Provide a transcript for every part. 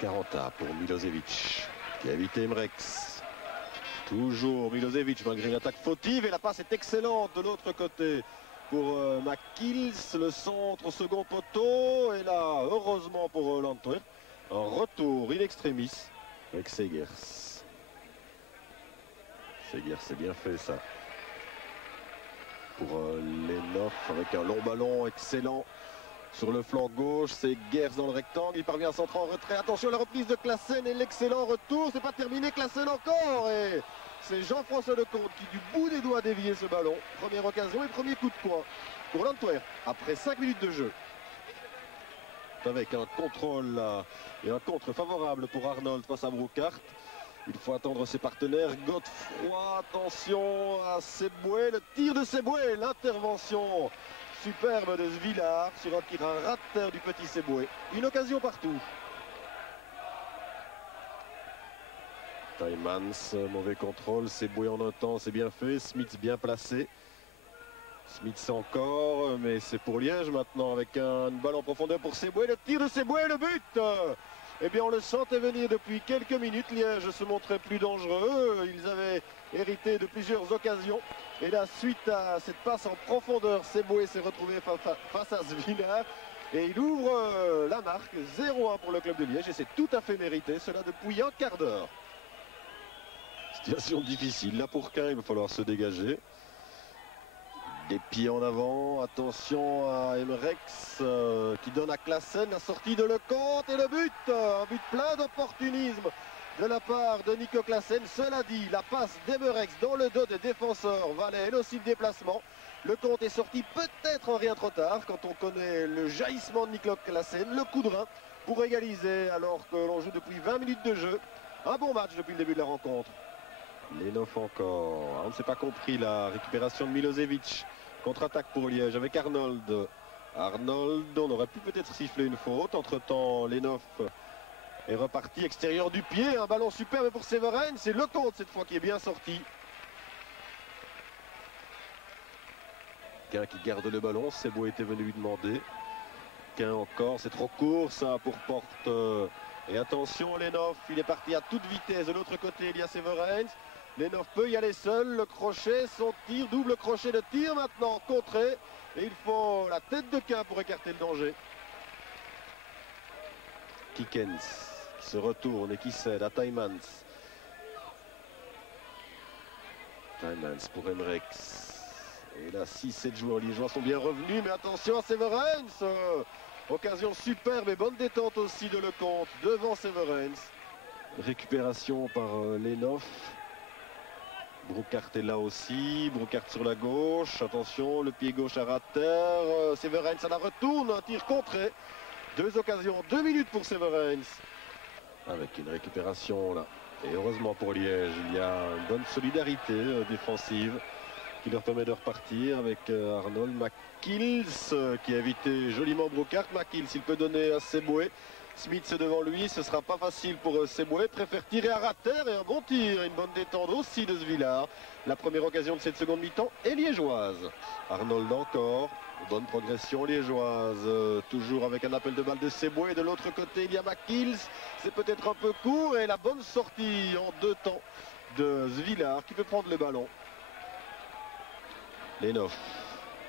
Caranta pour Milosevic qui a évité Emrex. Toujours Milosevic malgré une attaque fautive et la passe est excellente de l'autre côté pour McKills. Le centre au second poteau et là heureusement pour l'Antwerp un retour in extremis avec Segers. Segers, c'est bien fait ça pour Lenov avec un long ballon excellent. Sur le flanc gauche, c'est Gers dans le rectangle, il parvient à centrer en retrait. Attention à la reprise de Classen et l'excellent retour, c'est pas terminé, Classen encore. Et c'est Jean-François Lecomte qui du bout des doigts a dévié ce ballon. Première occasion et premier coup de poing pour l'Antwerp après 5 minutes de jeu. Avec un contrôle là, et un contre favorable pour Arnold face à Broekhaert. Il faut attendre ses partenaires. Godefroy, attention à Seboué, le tir de Seboué, l'intervention superbe de Svilar sur un tir à ras de terre du petit Seboué. Une occasion partout. Taimans, mauvais contrôle. Seboué en un temps, c'est bien fait. Smith bien placé. Smith encore, mais c'est pour Liège maintenant avec une balle en profondeur pour Seboué. Le tir de Seboué, le but. Eh bien, on le sentait venir depuis quelques minutes. Liège se montrait plus dangereux. Ils avaient hérité de plusieurs occasions. Et là, suite à cette passe en profondeur, Seboué s'est retrouvé face à Svilar. Et il ouvre la marque. 0-1 pour le club de Liège. Et c'est tout à fait mérité. Cela depuis un quart d'heure. Situation difficile. Là, pour Caen, il va falloir se dégager. Des pieds en avant, attention à Emrex qui donne à Classen la sortie de Lecomte et le but, un but plein d'opportunisme de la part de Nico Classen. Cela dit, la passe d'Emrex dans le dos des défenseurs valait elle aussi le déplacement. Lecomte est sorti peut-être en rien trop tard quand on connaît le jaillissement de Nico Classen, le coup de rein pour égaliser alors que l'on joue depuis 20 minutes de jeu. Un bon match depuis le début de la rencontre. Lenov encore, on ne s'est pas compris la récupération de Milosevic. Contre-attaque pour Liège avec Arnold. Arnold, on aurait pu peut-être siffler une faute. Entre-temps, Lenov est reparti extérieur du pied. Un ballon superbe pour Séveren. C'est Lecomte cette fois qui est bien sorti. Caen qui garde le ballon. Seboué était venu lui demander. Caen encore, c'est trop court ça pour Porte. Et attention, Lenov, il est parti à toute vitesse. De l'autre côté, il y a Séveren. Lenov peut y aller seul, le crochet, son tir, double crochet de tir maintenant, contré. Et il faut la tête de Caen pour écarter le danger. Kikens qui se retourne et qui cède à Taimans. Taimans pour Emrex. Et là, 6-7 joueurs liégeois sont bien revenus, mais attention à Severens. Occasion superbe et bonne détente aussi de Lecomte devant Severens. Récupération par Lenov. Broekhaert est là aussi, Broekhaert sur la gauche, attention, le pied gauche à ras de terre, Severens ça la retourne, un tir contré, 2 occasions, 2 minutes pour Severens, avec une récupération là, et heureusement pour Liège, il y a une bonne solidarité défensive qui leur permet de repartir avec Arnold. McKills qui a évité joliment Broekhaert. McKills, il peut donner à Seboué. Smith devant lui, ce sera pas facile pour Seboué, préfère tirer à ras de terre et un bon tir, une bonne détente aussi de Svilar. La première occasion de cette seconde mi-temps est liégeoise. Arnold encore, bonne progression liégeoise, toujours avec un appel de balle de Seboué. De l'autre côté, il y a McKills, c'est peut-être un peu court et la bonne sortie en 2 temps de Svilar qui peut prendre le ballon. Lenov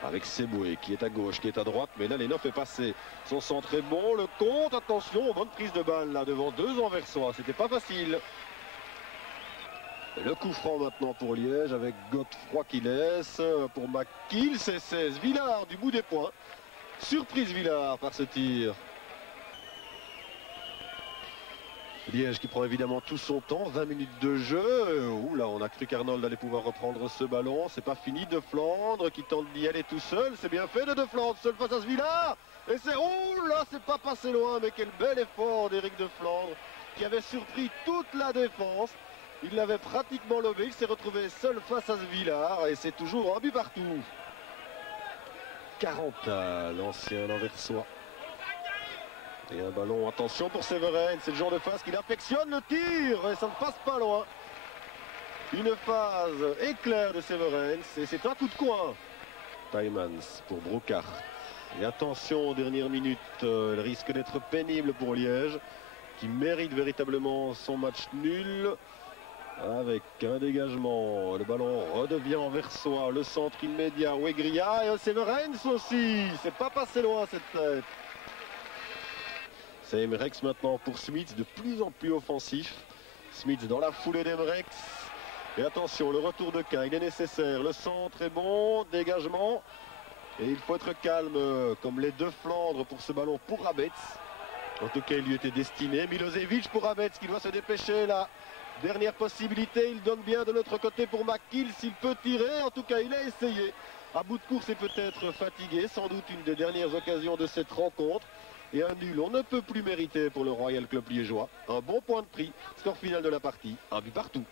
avec Seboué qui est à gauche, qui est à droite, mais là Lenov est passé. Son centre est bon, le compte, attention, bonne prise de balle là devant 2 Anversois, c'était pas facile. Et le coup franc maintenant pour Liège avec Godefroy qui laisse pour McKills, c'est Svilar du bout des poings. Surprise Svilar par ce tir. Liège qui prend évidemment tout son temps, 20 minutes de jeu. Ouh là, on a cru qu'Arnold allait pouvoir reprendre ce ballon. C'est pas fini. De Flandre qui tente d'y aller tout seul. C'est bien fait de Flandre, seul face à Svilar. Et c'est, ouh là, c'est pas passé loin, mais quel bel effort d'Éric de Flandre qui avait surpris toute la défense. Il l'avait pratiquement levé. Il s'est retrouvé seul face à Svilar et c'est toujours un but partout. Caranta, l'ancien Anversois. Et un ballon, attention pour Severens, c'est le genre de phase qu'il affectionne le tir et ça ne passe pas loin. Une phase éclair de Severens et c'est un coup de coin. Taimans pour Broekhaert. Et attention aux dernières minutes, elle risque d'être pénible pour Liège qui mérite véritablement son match nul. Avec un dégagement, le ballon redevient anversois, le centre immédiat, Wegria et Severens aussi, c'est pas passé loin cette tête. C'est Emrex maintenant pour Smith, de plus en plus offensif. Smith dans la foulée d'Emrex. Et attention, le retour de Caen, il est nécessaire, le centre est bon, dégagement. Et il faut être calme, comme les deux Flandres pour ce ballon pour Abetz. En tout cas, il lui était destiné. Milosevic pour Abetz qui doit se dépêcher là. Dernière possibilité, il donne bien de l'autre côté pour McGill s'il peut tirer. En tout cas, il a essayé. À bout de course et peut-être fatigué. Sans doute une des dernières occasions de cette rencontre. Et un nul, on ne peut plus mériter pour le Royal Club liégeois. Un bon point de prix. Score final de la partie, un but partout.